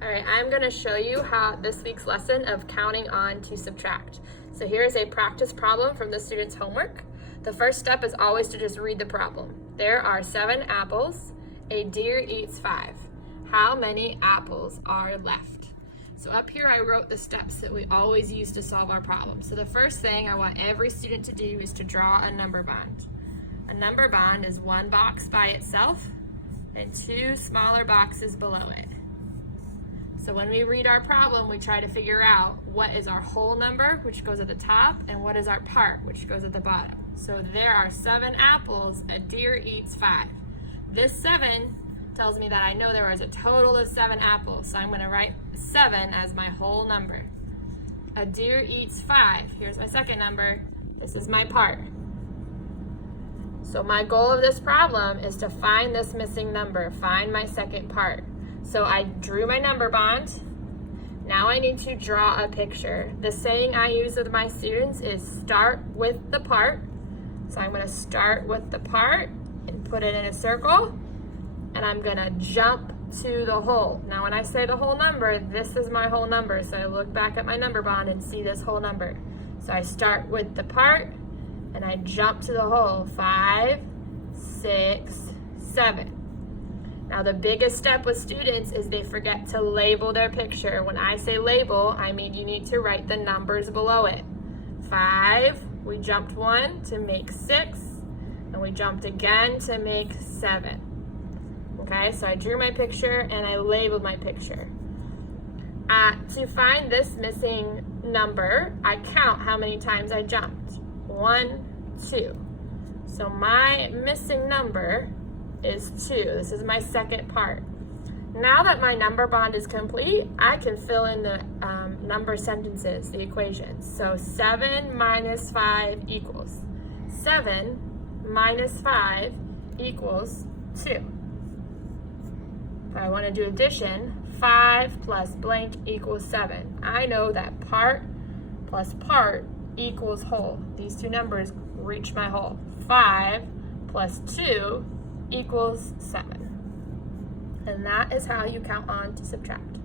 All right, I'm going to show you how this week's lesson of counting on to subtract. So here is a practice problem from the student's homework. The first step is always to just read the problem. There are 7 apples. A deer eats 5. How many apples are left? So up here I wrote the steps that we always use to solve our problem. So the first thing I want every student to do is to draw a number bond. A number bond is 1 box by itself and 2 smaller boxes below it. So when we read our problem, we try to figure out what is our whole number, which goes at the top, and what is our part, which goes at the bottom. So there are 7 apples, a deer eats 5. This 7 tells me that I know there is a total of 7 apples, so I'm going to write 7 as my whole number. A deer eats 5. Here's my second number. This is my part. So my goal of this problem is to find this missing number, find my second part. So I drew my number bond. Now I need to draw a picture. The saying I use with my students is start with the part. So I'm going to start with the part and put it in a circle. And I'm going to jump to the whole. Now when I say the whole number, this is my whole number. So I look back at my number bond and see this whole number. So I start with the part and I jump to the whole. 5, 6, 7. Now the biggest step with students is they forget to label their picture. When I say label, I mean you need to write the numbers below it. 5, we jumped 1 to make 6, and we jumped again to make 7. Okay, so I drew my picture and I labeled my picture. To find this missing number, I count how many times I jumped. 1, 2. So my missing number is 2. This is my second part. Now that my number bond is complete, I can fill in the number sentences, the equations. So 7 minus 5 equals. 7 minus 5 equals 2. If I want to do addition, 5 plus blank equals 7. I know that part plus part equals whole. These two numbers reach my whole. 5 plus 2 equals 7. And that is how you count on to subtract.